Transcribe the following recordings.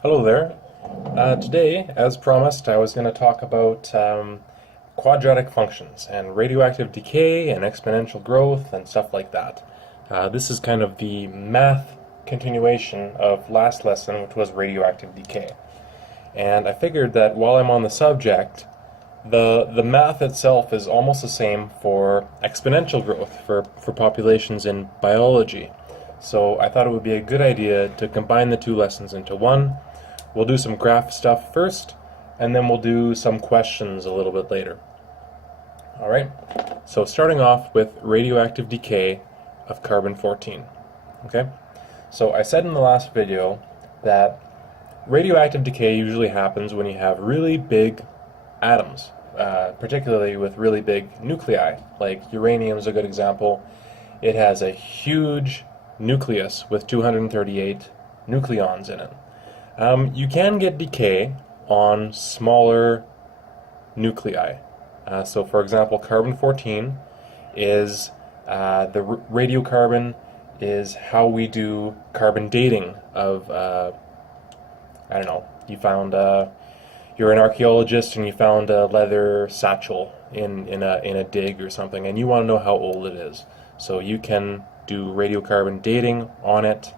Hello there. Today, as promised, I was going to talk about quadratic functions and radioactive decay and exponential growth and stuff like that. This is kind of the math continuation of last lesson, which was radioactive decay. And I figured that while I'm on the subject, the math itself is almost the same for exponential growth for populations in biology. So I thought it would be a good idea to combine the two lessons into one. We'll do some graph stuff first, and then we'll do some questions a little bit later. Alright, so starting off with radioactive decay of carbon-14. Okay, so I said in the last video that radioactive decay usually happens when you have really big atoms, particularly with really big nuclei. Like uranium is a good example. It has a huge nucleus with 238 nucleons in it. You can get decay on smaller nuclei. So for example, carbon-14 is the radiocarbon is how we do carbon dating of, I don't know, you're an archaeologist and you found a leather satchel in a dig or something, and you want to know how old it is. So you can do radiocarbon dating on it,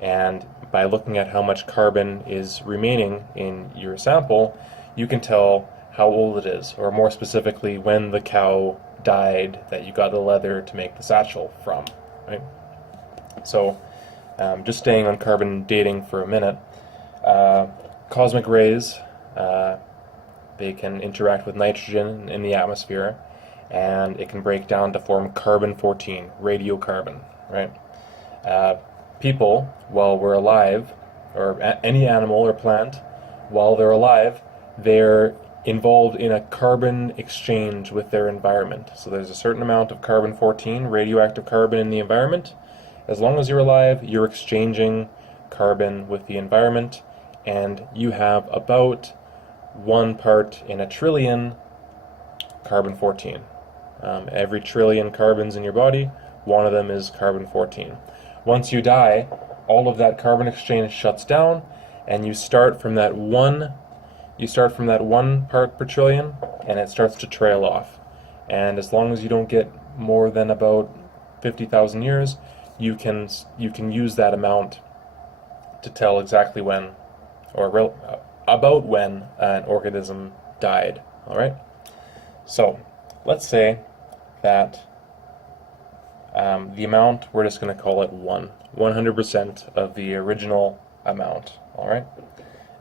and by looking at how much carbon is remaining in your sample, you can tell how old it is, or more specifically, when the cow died that you got the leather to make the satchel from, right? So, just staying on carbon dating for a minute, cosmic rays, they can interact with nitrogen in the atmosphere, and it can break down to form carbon-14, radiocarbon, right? People, while we're alive, or any animal or plant, while they're alive, they're involved in a carbon exchange with their environment. So there's a certain amount of carbon-14, radioactive carbon, in the environment. As long as you're alive, you're exchanging carbon with the environment, and you have about 1 part in a trillion carbon-14. Every trillion carbons in your body, one of them is carbon-14. Once you die, all of that carbon exchange shuts down, and you start from that one part per trillion, and it starts to trail off. And as long as you don't get more than about 50,000 years, you can use that amount to tell exactly when, or about when, an organism died. All right. So let's say that the amount, we're just going to call it 100% of the original amount, alright?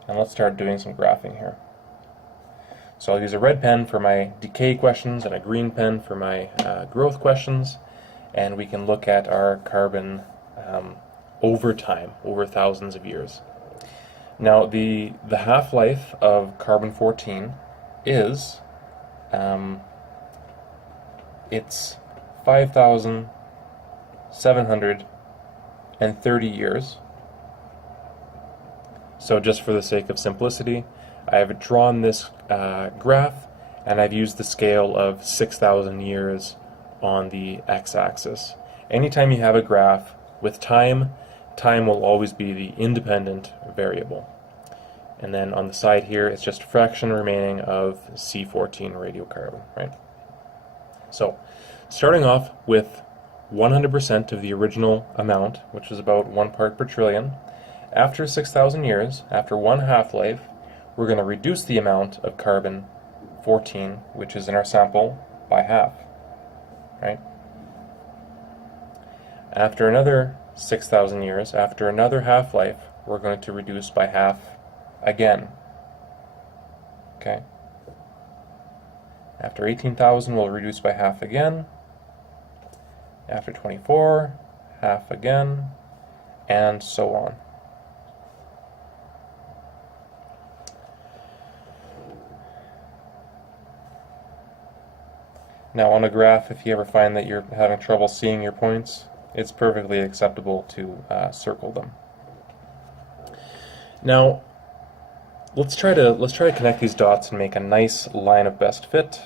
And let's start doing some graphing here. So I'll use a red pen for my decay questions and a green pen for my growth questions, and we can look at our carbon over time, over thousands of years. Now the half-life of carbon-14 is, it's 5,730 years. So just for the sake of simplicity, I have drawn this graph, and I've used the scale of 6,000 years on the x-axis. Anytime you have a graph with time, time will always be the independent variable. And then on the side here, it's just a fraction remaining of C14 radiocarbon, right? So, starting off with 100% of the original amount, which is about 1 part per trillion, after 6,000 years, after one half-life, we're going to reduce the amount of carbon-14, which is in our sample, by half, right? After another 6,000 years, after another half-life, we're going to reduce by half again, okay? After 18,000, we'll reduce by half again. After 24, half again, and so on. Now on a graph, if you ever find that you're having trouble seeing your points, it's perfectly acceptable to circle them. Now, let's try to connect these dots and make a nice line of best fit.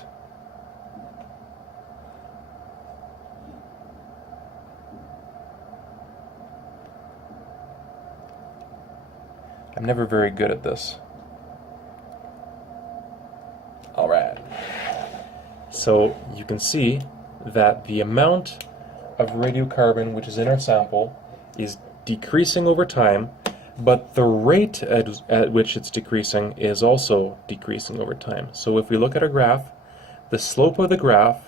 I'm never very good at this. Alright. So you can see that the amount of radiocarbon which is in our sample is decreasing over time, but the rate at which it's decreasing is also decreasing over time. So if we look at our graph, the slope of the graph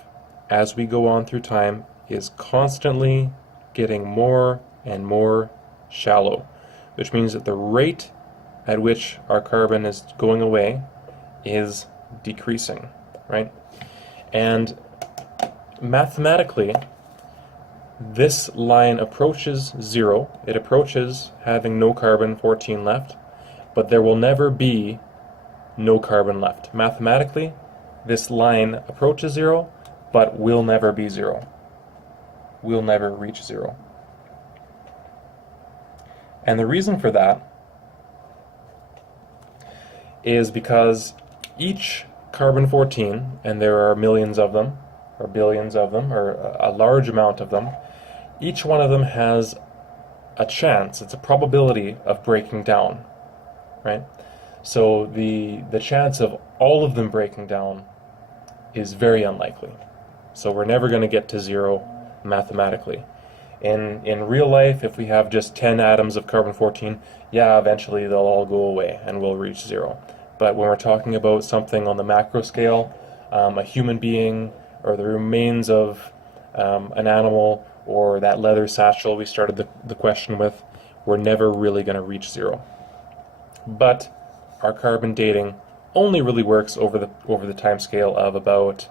as we go on through time is constantly getting more and more shallow, which means that the rate at which our carbon is going away is decreasing, right? And mathematically, this line approaches zero. It approaches having no carbon-14 left, but there will never be no carbon left. Mathematically, this line approaches zero, but will never be zero. Will never reach zero. And the reason for that is because each carbon-14, and there are millions of them, or billions of them, or a large amount of them, each one of them has a chance, it's a probability of breaking down, right? So the chance of all of them breaking down is very unlikely. So we're never going to get to zero mathematically. In real life, if we have just 10 atoms of carbon-14, yeah, eventually they'll all go away and we'll reach zero. But when we're talking about something on the macro scale, a human being, or the remains of an animal, or that leather satchel we started the question with, we're never really going to reach zero. But our carbon dating only really works over the time scale of about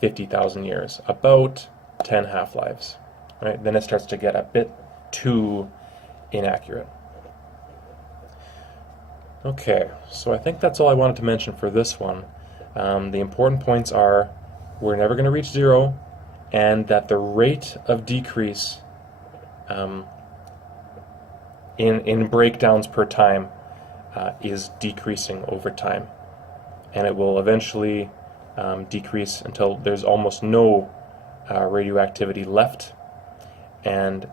50,000 years, about 10 half-lives. Right? Then it starts to get a bit too inaccurate. Okay, so I think that's all I wanted to mention for this one. The important points are we're never going to reach zero, and that the rate of decrease in breakdowns per time is decreasing over time. And it will eventually decrease until there's almost no radioactivity left. And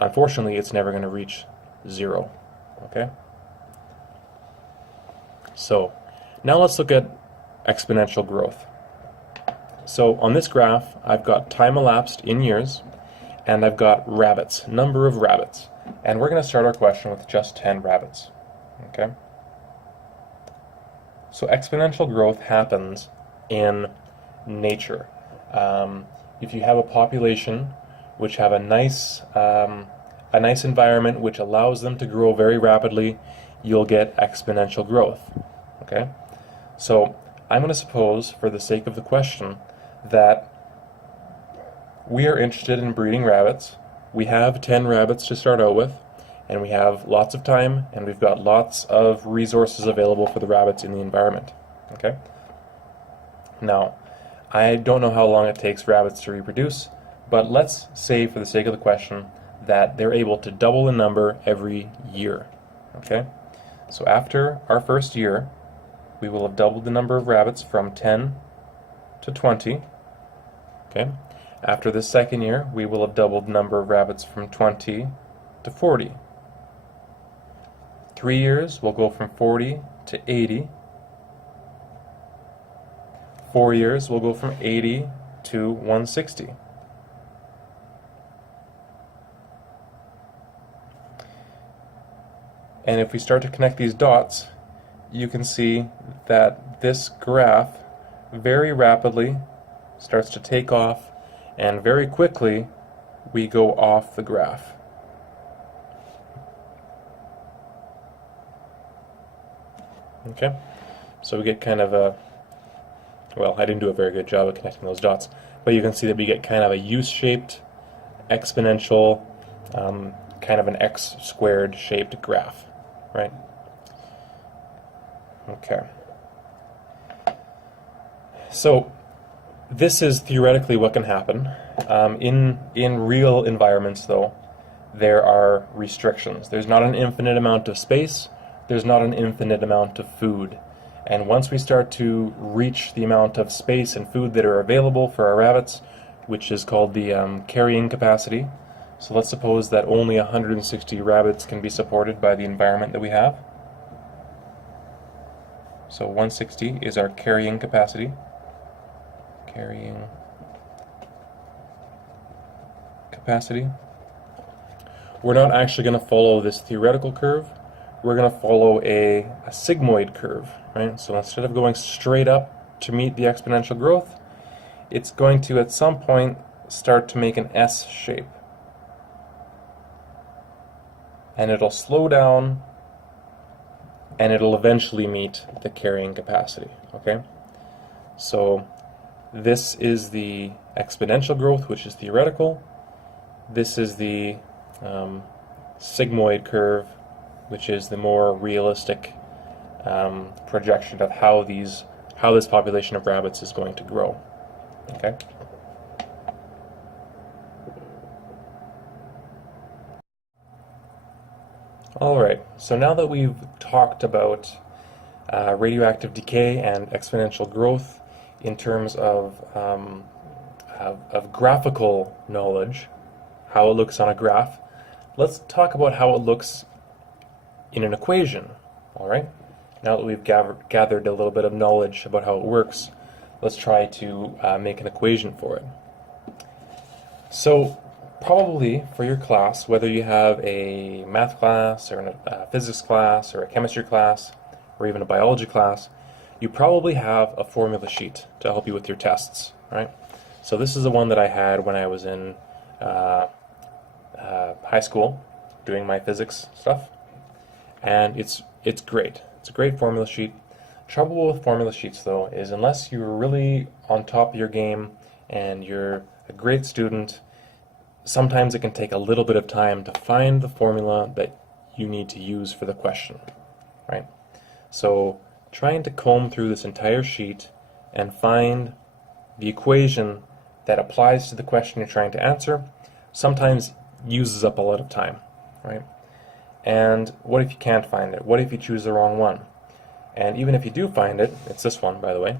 unfortunately, it's never going to reach zero. Okay? So now let's look at exponential growth. So on this graph, I've got time elapsed in years, and I've got rabbits, number of rabbits. And we're going to start our question with just 10 rabbits. Okay? So exponential growth happens in nature. If you have a population which have a nice environment which allows them to grow very rapidly, you'll get exponential growth. Okay? So I'm going to suppose, for the sake of the question, that we are interested in breeding rabbits. We have 10 rabbits to start out with, and we have lots of time, and we've got lots of resources available for the rabbits in the environment. Okay? Now, I don't know how long it takes rabbits to reproduce, but let's say, for the sake of the question, that they're able to double in number every year. Okay? So after our first year, we will have doubled the number of rabbits from 10 to 20. Okay? After the second year, we will have doubled the number of rabbits from 20 to 40. 3 years, we'll go from 40 to 80. 4 years, we'll go from 80 to 160. And if we start to connect these dots, you can see that this graph very rapidly starts to take off, and very quickly we go off the graph. Okay, so we get kind of a, well, I didn't do a very good job of connecting those dots, but you can see that we get kind of a U-shaped, exponential, kind of an X squared shaped graph, right? Okay. So this is theoretically what can happen. In real environments, though, there are restrictions. There's not an infinite amount of space. There's not an infinite amount of food. And once we start to reach the amount of space and food that are available for our rabbits, which is called the carrying capacity, so let's suppose that only 160 rabbits can be supported by the environment that we have. So 160 is our carrying capacity. Carrying capacity. We're not actually going to follow this theoretical curve. We're going to follow a sigmoid curve, right? So instead of going straight up to meet the exponential growth, it's going to at some point start to make an S shape. And it'll slow down, and it'll eventually meet the carrying capacity, okay? So this is the exponential growth, which is theoretical. This is the sigmoid curve, which is the more realistic projection of how this population of rabbits is going to grow. Okay. All right. So now that we've talked about radioactive decay and exponential growth in terms of graphical knowledge, how it looks on a graph, let's talk about how it looks in an equation. All right. Now that we've gathered a little bit of knowledge about how it works, let's try to make an equation for it. So probably for your class, whether you have a math class or a physics class or a chemistry class or even a biology class, you probably have a formula sheet to help you with your tests, right? So this is the one that I had when I was in high school doing my physics stuff, and it's great. It's a great formula sheet. Trouble with formula sheets, though, is unless you're really on top of your game and you're a great student, sometimes it can take a little bit of time to find the formula that you need to use for the question, right? So trying to comb through this entire sheet and find the equation that applies to the question you're trying to answer sometimes uses up a lot of time, right? And what if you can't find it? What if you choose the wrong one? And even if you do find it, it's this one, by the way,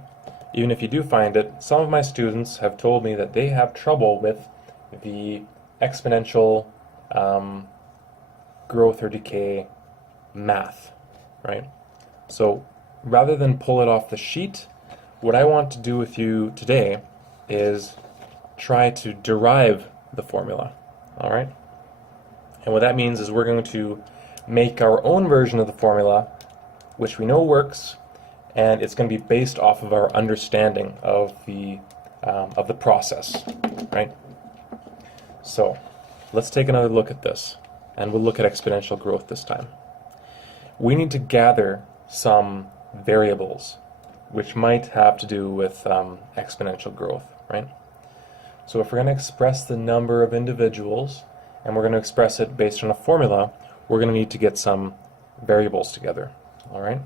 even if you do find it, some of my students have told me that they have trouble with the exponential growth or decay math, right? So rather than pull it off the sheet, what I want to do with you today is try to derive the formula, all right? And what that means is we're going to make our own version of the formula, which we know works, and it's going to be based off of our understanding of the process, right? So let's take another look at this, and we'll look at exponential growth this time. We need to gather some variables which might have to do with exponential growth, right? So if we're going to express the number of individuals, and we're going to express it based on a formula, we're going to need to get some variables together, all right?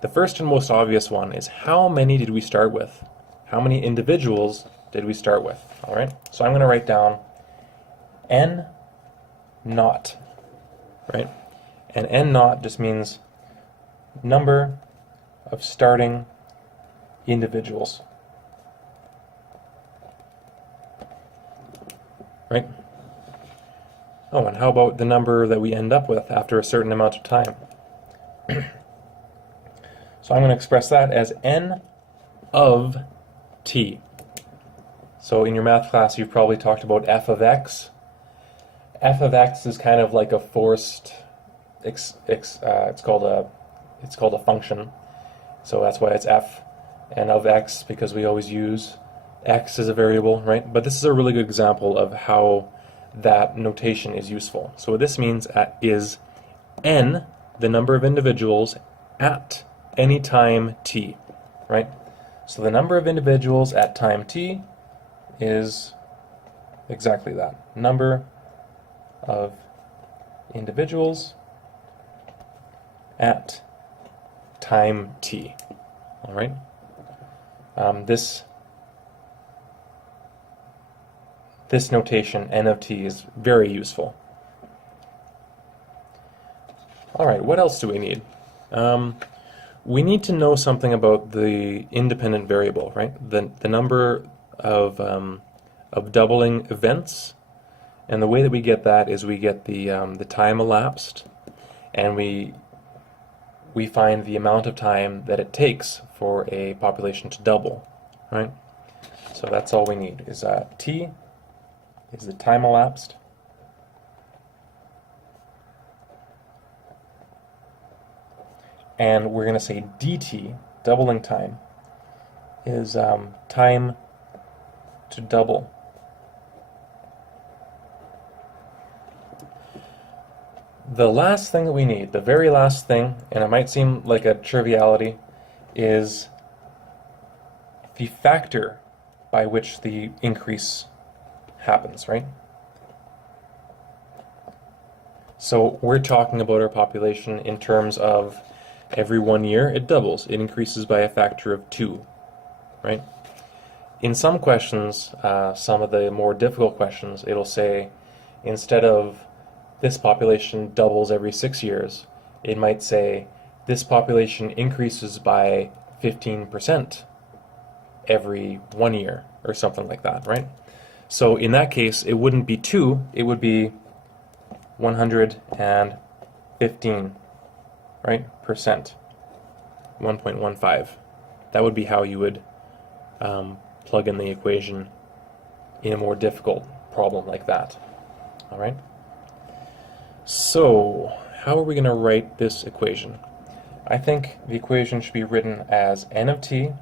The first and most obvious one is how many did we start with? How many individuals did we start with, all right? So I'm going to write down n naught, right? And n naught just means number of starting individuals, right? Oh, and how about the number that we end up with after a certain amount of time? So I'm going to express that as n of t. So in your math class, you've probably talked about f of x. F of x is kind of like a forced, it's called a function. So that's why it's f, and of x because we always use x as a variable, right? But this is a really good example of how that notation is useful. So what this means is n, the number of individuals at any time t, right? So the number of individuals at time t is exactly that. Number of individuals at time t, all right? This notation, n of t, is very useful. All right, what else do we need? We need to know something about the independent variable, right? The number of doubling events, and the way that we get that is we get the time elapsed, and we we find the amount of time that it takes for a population to double, right? So that's all we need, is t is the time elapsed, and we're going to say dt, doubling time, is time to double. The last thing that we need, the very last thing, and it might seem like a triviality, is the factor by which the increase happens, right? So we're talking about our population in terms of every 1 year it doubles. It increases by a factor of 2, right? In some questions, some of the more difficult questions, it'll say instead of this population doubles every 6 years, it might say this population increases by 15% every 1 year, or something like that, right? So in that case, it wouldn't be 2, it would be 115, right, percent, 1.15. That would be how you would plug in the equation in a more difficult problem like that, all right? So, how are we going to write this equation? I think the equation should be written as n of t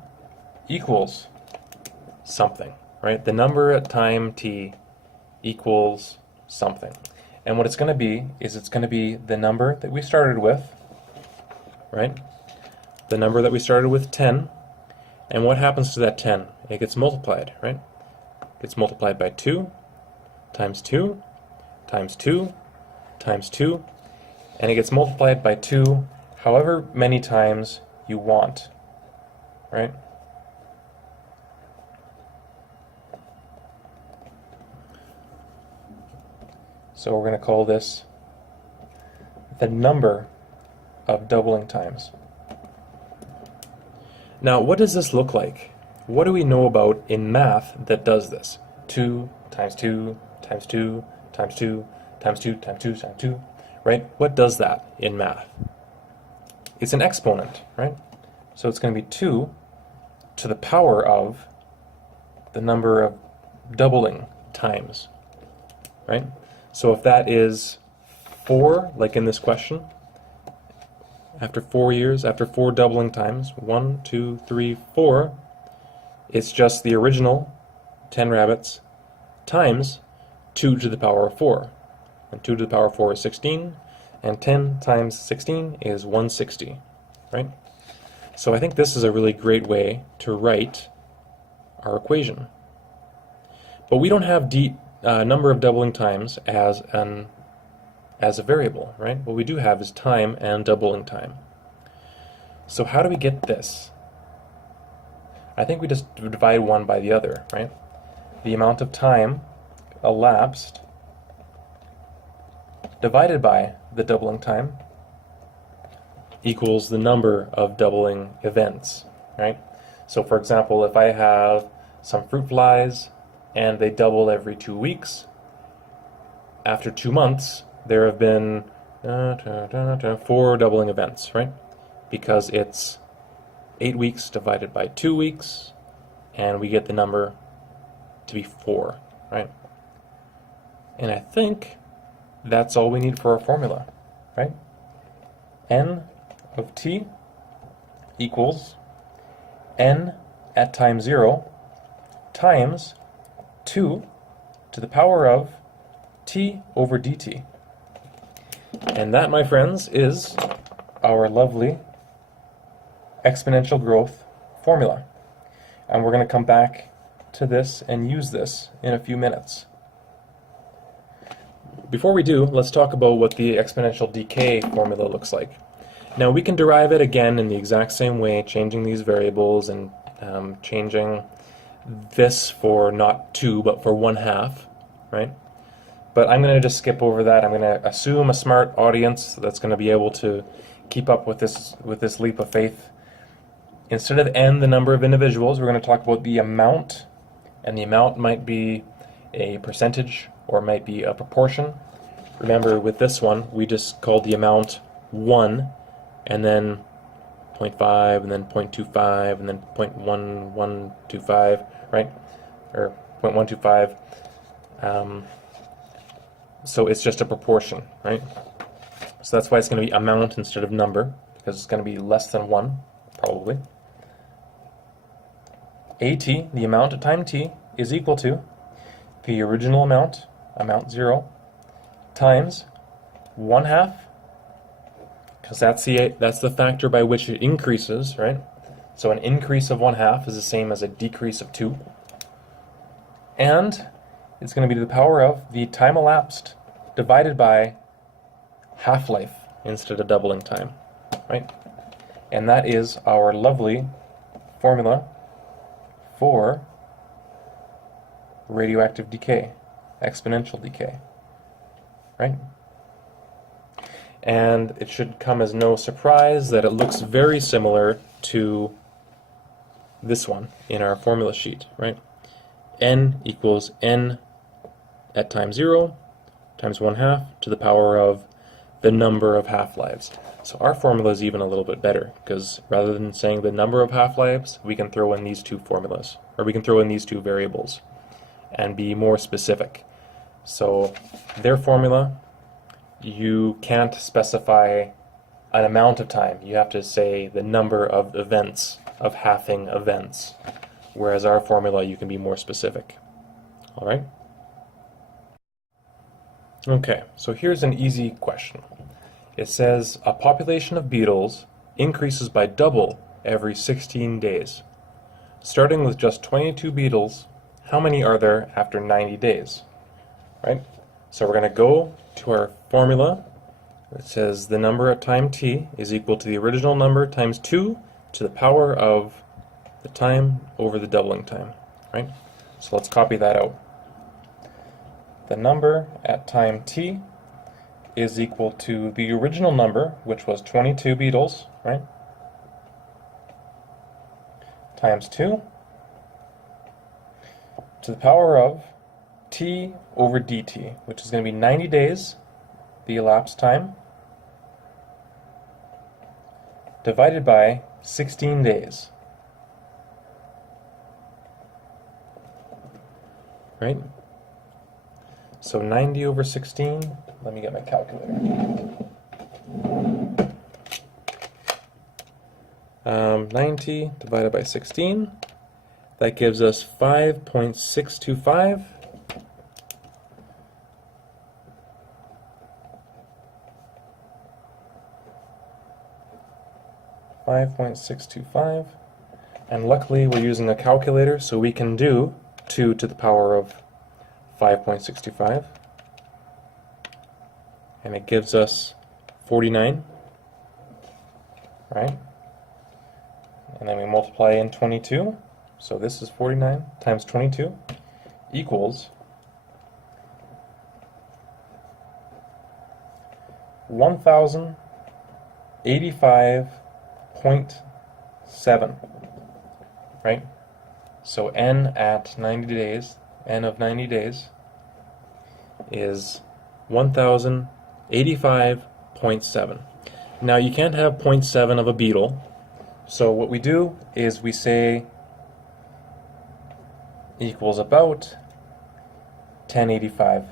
equals something, right? The number at time t equals something. And what it's going to be is it's going to be the number that we started with, right? The number that we started with, 10. And what happens to that 10? It gets multiplied, right? It gets multiplied by 2 times 2 times 2 times 2, and it gets multiplied by 2 however many times you want, right? So we're going to call this the number of doubling times. Now, what does this look like? What do we know about in math that does this? 2 times 2 times 2 times 2 times 2 times 2 times 2, right? What does that in math? It's an exponent, right? So it's going to be 2 to the power of the number of doubling times, right? So if that is 4, like in this question, after 4 years, after 4 doubling times, 1, 2, 3, 4, it's just the original 10 rabbits times 2 to the power of 4. And 2 to the power of 4 is 16, and 10 times 16 is 160, right? So I think this is a really great way to write our equation. But we don't have number of doubling times as a variable, right? What we do have is time and doubling time. So how do we get this? I think we just divide one by the other, right? The amount of time elapsed divided by the doubling time equals the number of doubling events, right? So for example, if I have some fruit flies and they double every 2 weeks, after 2 months there have been 4 doubling events, right? Because it's 8 weeks divided by 2 weeks, and we get the number to be 4, right? And I think that's all we need for our formula, right? N of t equals n at time 0 times 2 to the power of t over dt. And that, my friends, is our lovely exponential growth formula. And we're going to come back to this and use this in a few minutes. Before we do, let's talk about what the exponential decay formula looks like. Now we can derive it again in the exact same way, changing these variables and changing this for not 2 but for 1/2, right? But I'm going to just skip over that. I'm going to assume a smart audience that's going to be able to keep up with this leap of faith. Instead of n, the number of individuals, we're going to talk about the amount, and the amount might be a percentage or might be a proportion. Remember, with this one, we just called the amount 1, and then 0.5, and then 0.25, and then 0.1125, right? Or 0.125. So it's just a proportion, right? So that's why it's going to be amount instead of number, because it's going to be less than 1, probably. AT, the amount at time t, is equal to the original amount, amount 0, times 1/2, because that's the factor by which it increases, right? So an increase of 1/2 is the same as a decrease of 2. And it's going to be to the power of the time elapsed divided by half-life instead of doubling time, right? And that is our lovely formula for radioactive decay, exponential decay, right? And it should come as no surprise that it looks very similar to this one in our formula sheet, right? N equals N at time 0 times 1/2 to the power of the number of half-lives. So our formula is even a little bit better, because rather than saying the number of half-lives, we can throw in these two formulas, or we can throw in these two variables and be more specific. So their formula, you can't specify an amount of time. You have to say the number of events, of halving events, whereas our formula, you can be more specific. All right? Okay, so here's an easy question. It says a population of beetles increases by double every 16 days. Starting with just 22 beetles, how many are there after 90 days? Right? So we're going to go to our formula. It says the number at time t is equal to the original number times 2 to the power of the time over the doubling time. Right? So let's copy that out. The number at time t is equal to the original number, which was 22 beetles, right? Times 2 to the power of t over dt, which is going to be 90 days, the elapsed time, divided by 16 days. Right? So 90 over 16, let me get my calculator. 90 divided by 16, that gives us 5.625. And luckily we're using a calculator, so we can do 2 to the power of 5.65, and it gives us 49, right? And then we multiply in 22, so this is 49 times 22 equals 1085.7, right? So n at 90 days, n of 90 days is 1085.7. Now you can't have 0.7 of a beetle, so what we do is we say equals about 1085,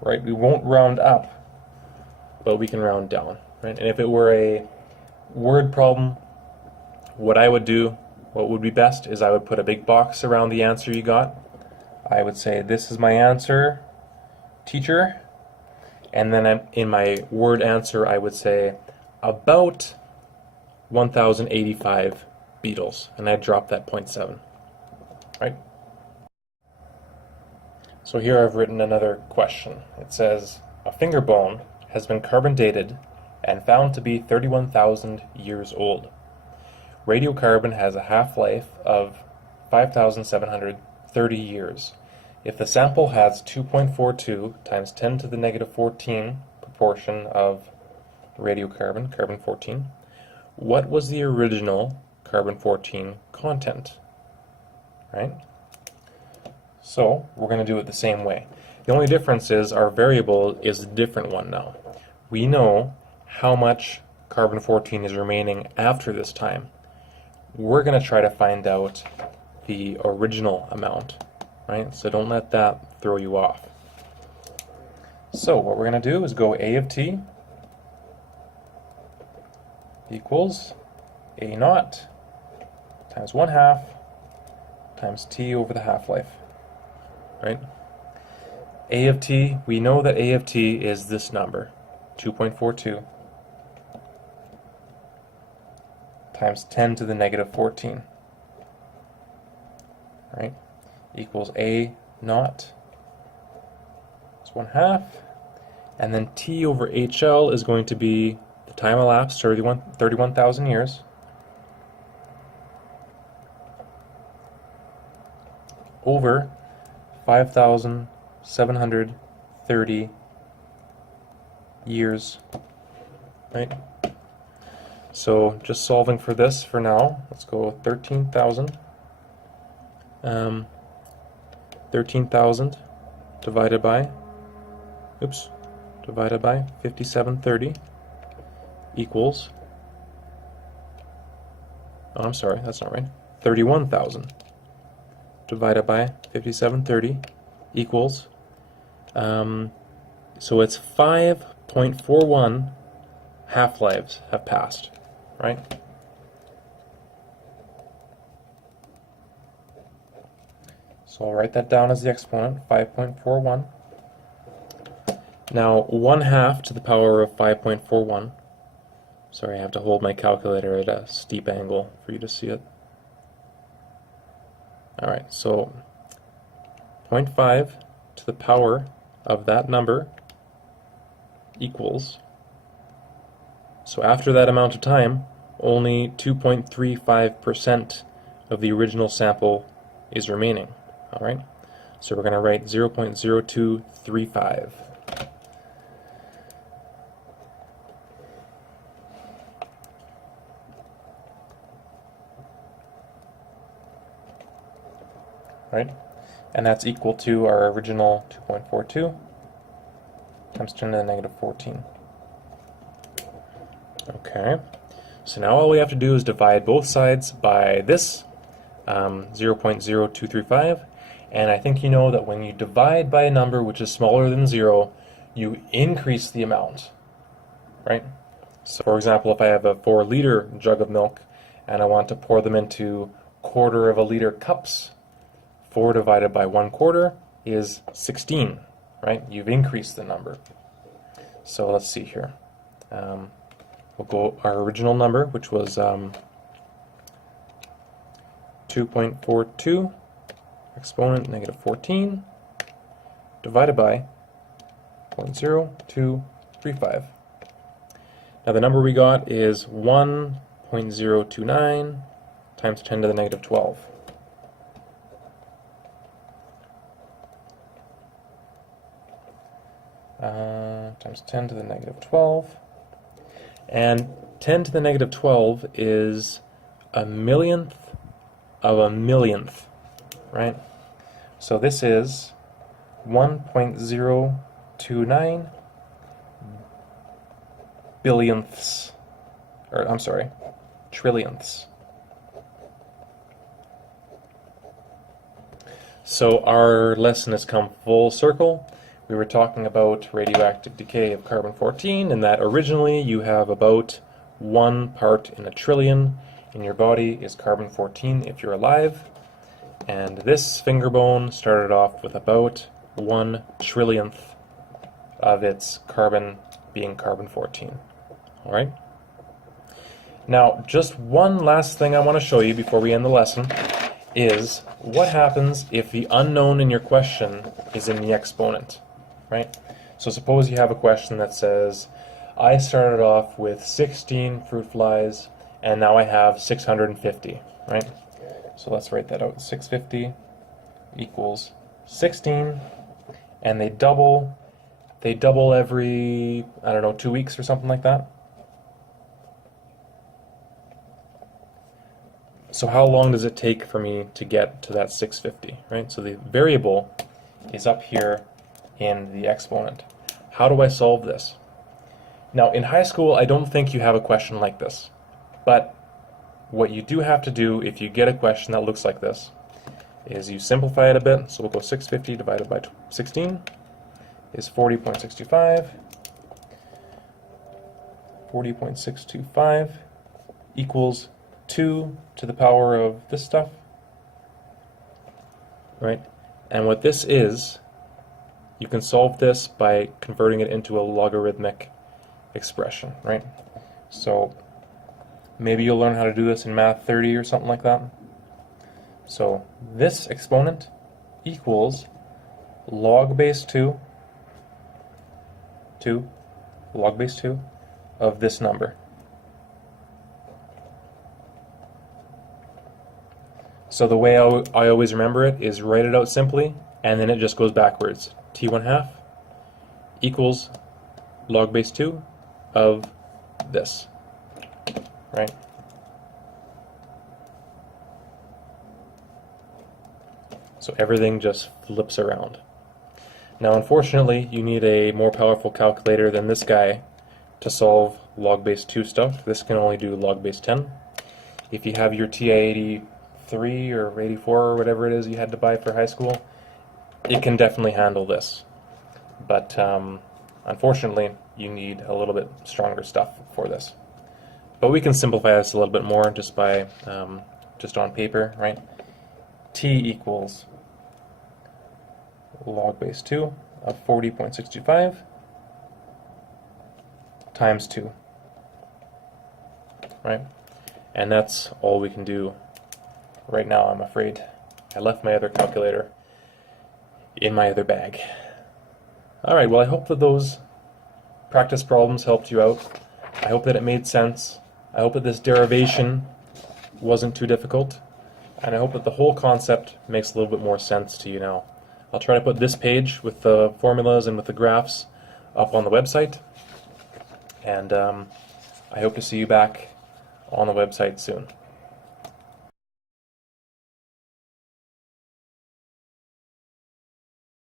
right? We won't round up, but we can round down, right? And if it were a word problem, what I would do, what would be best, is I would put a big box around the answer you got. I would say, this is my answer, teacher, and then in my word answer I would say about 1085 beetles, and I'd drop that 0.7, right? So here I've written another question. It says, a finger bone has been carbon dated and found to be 31,000 years old. Radiocarbon has a half-life of 5,730 years. If the sample has 2.42 times 10 to the negative 14 proportion of radiocarbon, carbon-14, what was the original carbon-14 content? Right? So we're going to do it the same way. The only difference is our variable is a different one now. We know how much carbon-14 is remaining after this time. We're going to try to find out the original amount, right? So don't let that throw you off. So what we're going to do is go A of t equals A naught times 1/2 times t over the half-life, right? A of t, we know that A of t is this number, 2.42 times 10 to the negative 14, right? Equals A naught, it's 1/2, and then t over HL is going to be the time elapsed, 31,000 years, over 5,730 years, right? So just solving for this for now, let's go with 13,000. 13,000 divided by 5730 equals, oh, I'm sorry, that's not right, 31,000 divided by 5730 equals, so it's 5.41 half-lives have passed, right? So I'll write that down as the exponent, 5.41. Now 1/2 to the power of 5.41. Sorry, I have to hold my calculator at a steep angle for you to see it. Alright, so 0.5 to the power of that number equals, so after that amount of time, only 2.35% of the original sample is remaining. Alright, so we're going to write 0.0235. Right? And that's equal to our original 2.42 times 10 to the negative 14. Okay, so now all we have to do is divide both sides by this 0.0235, and I think you know that when you divide by a number which is smaller than 0, you increase the amount, right? So for example, if I have a 4-liter jug of milk and I want to pour them into 1/4 of a liter cups, 4 divided by 1/4 is 16, right? You've increased the number. So let's see here. We'll go our original number, which was 2.42 exponent negative 14 divided by 0.0235. Now the number we got is 1.029 times 10 to the negative 12. Times 10 to the negative 12. And 10 to the negative 12 is a millionth of a millionth, right? So this is 1.029 billionths, or I'm sorry, trillionths. So our lesson has come full circle. We were talking about radioactive decay of carbon-14, and that originally you have about 1 part in a trillion in your body is carbon-14 if you're alive, and this finger bone started off with about 1 trillionth of its carbon being carbon-14. Alright? Now, just one last thing I want to show you before we end the lesson is what happens if the unknown in your question is in the exponent. Right? So suppose you have a question that says, I started off with 16 fruit flies and now I have 650, right? So let's write that out. 650 equals 16, and they double every, I don't know, 2 weeks or something like that. So how long does it take for me to get to that 650, right? So the variable is up here in the exponent. How do I solve this? Now, in high school, I don't think you have a question like this, but what you do have to do if you get a question that looks like this is you simplify it a bit. So we'll go 650 divided by 16 is 40.625. 40.625 equals 2 to the power of this stuff, right? And what this is, you can solve this by converting it into a logarithmic expression, right? So maybe you'll learn how to do this in Math 30 or something like that. So this exponent equals log base 2 log base 2 of this number. So the way I always remember it is write it out simply, and then it just goes backwards. T1/2 equals log base 2 of this, right? So everything just flips around. Now, unfortunately, you need a more powerful calculator than this guy to solve log base 2 stuff. This can only do log base 10. If you have your TI-83 or 84 or whatever it is you had to buy for high school, it can definitely handle this. But unfortunately, you need a little bit stronger stuff for this. But we can simplify this a little bit more just by, just on paper, right? T equals log base 2 of 40.65 times 2, right? And that's all we can do right now, I'm afraid. I left my other calculator in my other bag. Alright, well, I hope that those practice problems helped you out. I hope that it made sense. I hope that this derivation wasn't too difficult. And I hope that the whole concept makes a little bit more sense to you now. I'll try to put this page with the formulas and with the graphs up on the website. And I hope to see you back on the website soon.